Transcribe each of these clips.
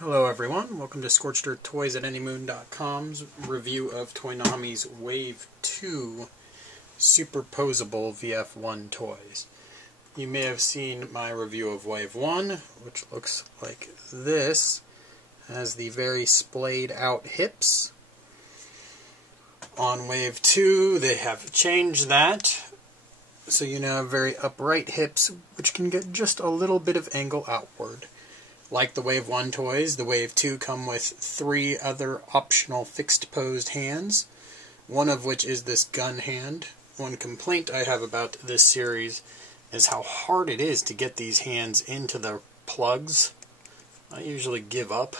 Hello everyone, welcome to Scorched Earth Toys at anymoon.com's review of Toynami's Wave 2 Super Poseable VF-1 toys. You may have seen my review of Wave 1, which looks like this. Has the very splayed out hips. On Wave 2 they have changed that, so you now have very upright hips, which can get just a little bit of angle outward. Like the Wave 1 toys, the Wave 2 come with 3 other optional fixed posed hands, one of which is this gun hand. One complaint I have about this series is how hard it is to get these hands into the plugs. I usually give up.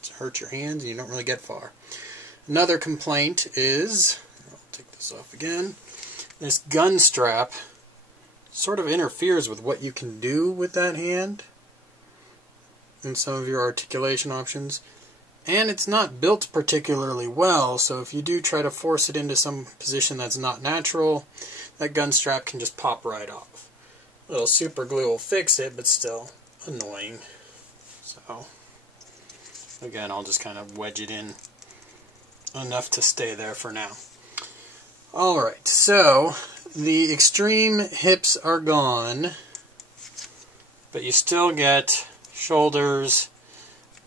It hurts your hands and you don't really get far. Another complaint is, I'll take this off again, this gun strap sort of interferes with what you can do with that hand in some of your articulation options, and it's not built particularly well, so if you do try to force it into some position that's not natural, that gun strap can just pop right off. A little super glue will fix it, but still annoying. So again, I'll just kind of wedge it in enough to stay there for now. Alright, so the extreme hips are gone, but you still get shoulders,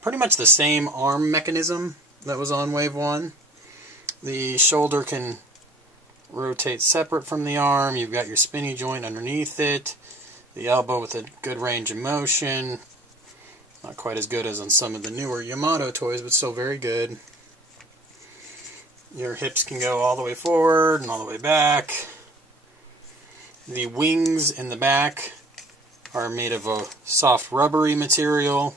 pretty much the same arm mechanism that was on Wave 1. The shoulder can rotate separate from the arm. You've got your spinny joint underneath it. The elbow with a good range of motion. Not quite as good as on some of the newer Yamato toys, but still very good. Your hips can go all the way forward and all the way back. The wings in the back are made of a soft rubbery material,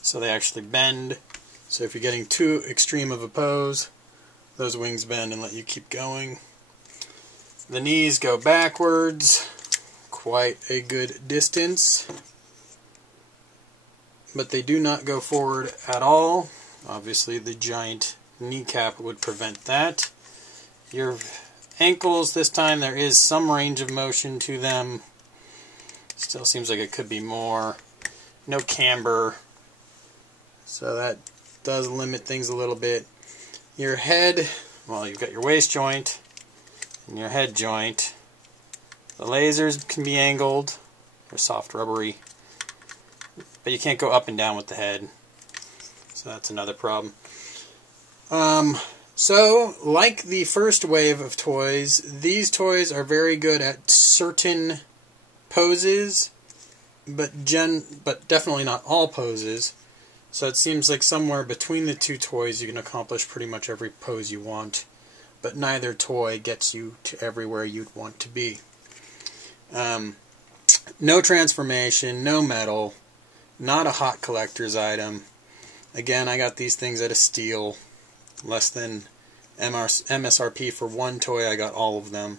so they actually bend. So if you're getting too extreme of a pose, those wings bend and let you keep going. The knees go backwards quite a good distance, but they do not go forward at all. Obviously the giant kneecap would prevent that. Your ankles, this time there is some range of motion to them. Still seems like it could be more. No camber, so that does limit things a little bit. Your head, well, you've got your waist joint and your head joint. The lasers can be angled. They're soft rubbery, but you can't go up and down with the head, so that's another problem. So, like the first wave of toys, these toys are very good at certain poses, but definitely not all poses. So it seems like somewhere between the two toys you can accomplish pretty much every pose you want, but neither toy gets you to everywhere you'd want to be. No transformation, no metal, not a hot collector's item. Again, I got these things at a steal, less than MSRP for one toy. I got all of them.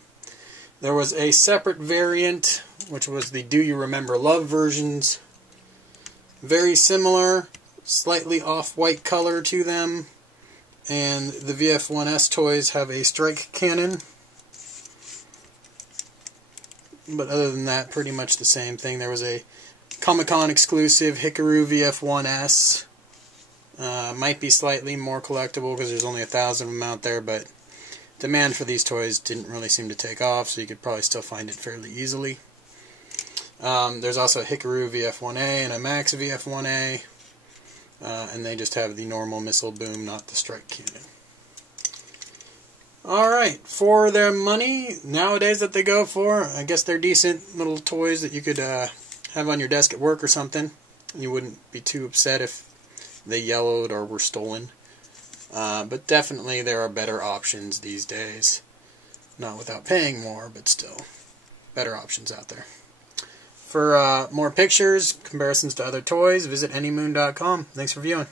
There was a separate variant, which was the Do You Remember Love versions. Very similar, slightly off-white color to them. And the VF-1S toys have a strike cannon. But other than that, pretty much the same thing. There was a Comic-Con exclusive Hikaru VF-1S. Might be slightly more collectible because there's only 1,000 of them out there, but demand for these toys didn't really seem to take off, so you could probably still find it fairly easily. There's also a Hikaru VF-1A and a Max VF-1A, and they just have the normal missile boom, not the strike cannon. Alright, for their money, nowadays that they go for, I guess they're decent little toys that you could have on your desk at work or something. You wouldn't be too upset if they yellowed or were stolen. But definitely there are better options these days. Not without paying more, but still better options out there. For more pictures, comparisons to other toys, visit anymoon.com. Thanks for viewing.